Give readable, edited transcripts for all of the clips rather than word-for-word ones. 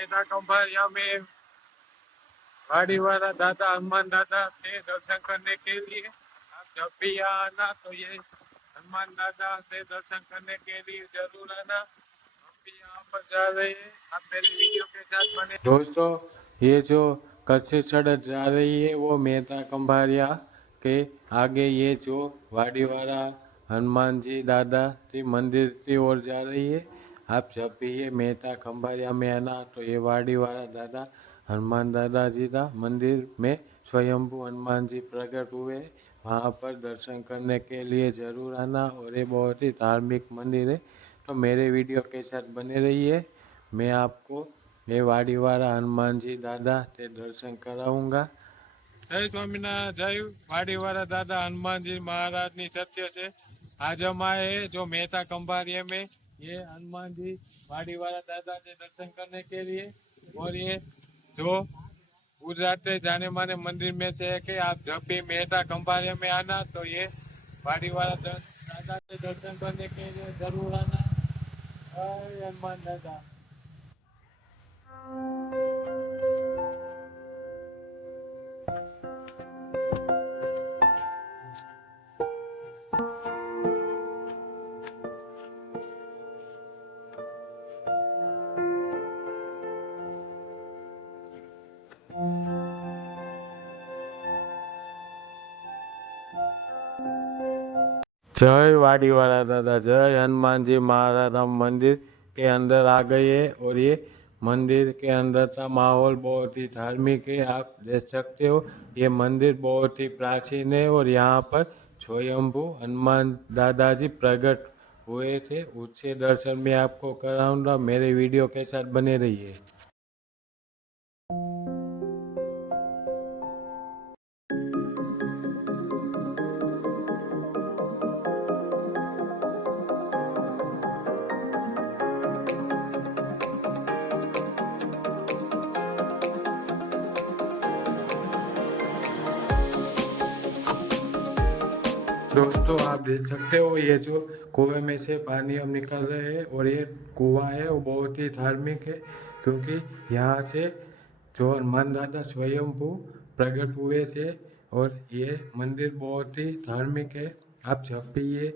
मेहता कंभारिया में वाड़ी वाला दादा हनुमान दादा के दर्शन करने के लिए आप जब भी यहाँ आना तो ये हनुमान दादा से दर्शन करने के लिए जरूर आना। हम भी यहाँ पर जा रहे हैं, आप मेरे वीडियो के साथ बने। दोस्तों, ये जो कच्ची सड़क जा रही है वो मेहता कंभारिया के आगे ये जो वाड़ीवाला हनुमान जी दादा की मंदिर की ओर जा रही है। आप जब भी ये मेहता कंभारिया में आना तो ये वाड़ीवाला दादा हनुमान दादा जी का मंदिर में स्वयंभू हनुमान जी प्रकट हुए, वहाँ पर दर्शन करने के लिए ज़रूर आना। और ये बहुत ही धार्मिक मंदिर है, तो मेरे वीडियो के साथ बने रहिए। मैं आपको ये वाड़ीवाला हनुमान जी दादा के दर्शन कराऊंगा। जय स्वामीनारायण, जय वाड़ीवाला दादा हनुमान जी महाराज ની સત્ય છે। आज हम आए हैं जो मेहता कंभारिया में ये हनुमान जी वाड़ीवाला दादा के दर्शन करने के लिए। और ये जो गुजरात के जाने माने मंदिर में से है कि आप जब भी मेहता कंभारिया में आना तो ये वाड़ीवाला दादा के दर्शन करने के लिए जरूर आना। जय हनुमान दादा। जय वाड़ीवाला दादा, जय हनुमान जी महाराज। हम मंदिर के अंदर आ गए हैं और ये मंदिर के अंदर का माहौल बहुत ही धार्मिक है। आप देख सकते हो ये मंदिर बहुत ही प्राचीन है और यहाँ पर स्वयंभू हनुमान दादाजी प्रकट हुए थे। उससे दर्शन में आपको कराऊंगा, मेरे वीडियो के साथ बने रहिए। दोस्तों, आप देख सकते हो ये जो कुएं में से पानी हम निकल रहे हैं और ये कुआं है वो बहुत ही धार्मिक है, क्योंकि यहाँ से जो हनुमान दादा स्वयंभू प्रकट हुए थे। और ये मंदिर बहुत ही धार्मिक है। आप जब भी ये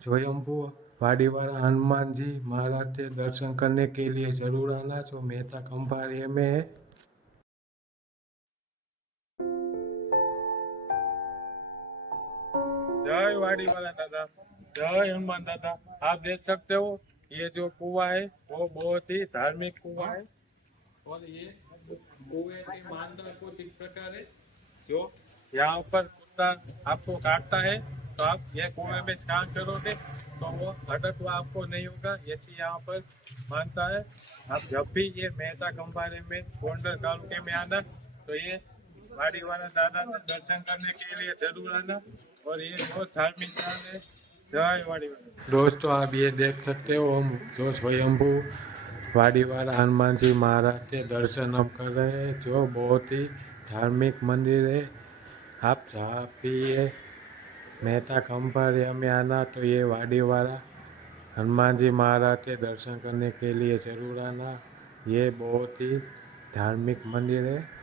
स्वयंभू वाड़ीवाला हनुमान जी महाराज के दर्शन करने के लिए ज़रूर आना, जो मेहता कंभारिया में है। जय वाड़ीवाला दादा, जय हनुमान दादा। आप देख सकते हो ये जो कुआं है वो बहुत ही धार्मिक कुआं है। और ये कुएं की मान्यता कुछ इस प्रकार है, जो यहाँ पर कुत्ता आपको काटता है तो आप ये कुएं में स्नान करोगे तो वो भटकवा आपको नहीं होगा, ऐसी यहाँ पर मानता है। आप जब भी ये मेहता कंभारे में गोंडल तालुके में आना तो ये वाड़ीवाला दादा के दर्शन करने के लिए जरूर आना। और ये बहुत धार्मिक स्थान है। जय वाड़ीवाला। दोस्तों, आप ये देख सकते हो हम जो स्वयंभू वाड़ीवाला हनुमान जी महाराज के दर्शन हम कर रहे हैं, जो बहुत ही धार्मिक मंदिर है। आप जहाँ भी ये मेहता कंभारिया में आना तो ये वाड़ीवाला हनुमान जी महाराज के दर्शन करने के लिए ज़रूर आना। ये बहुत ही धार्मिक मंदिर है।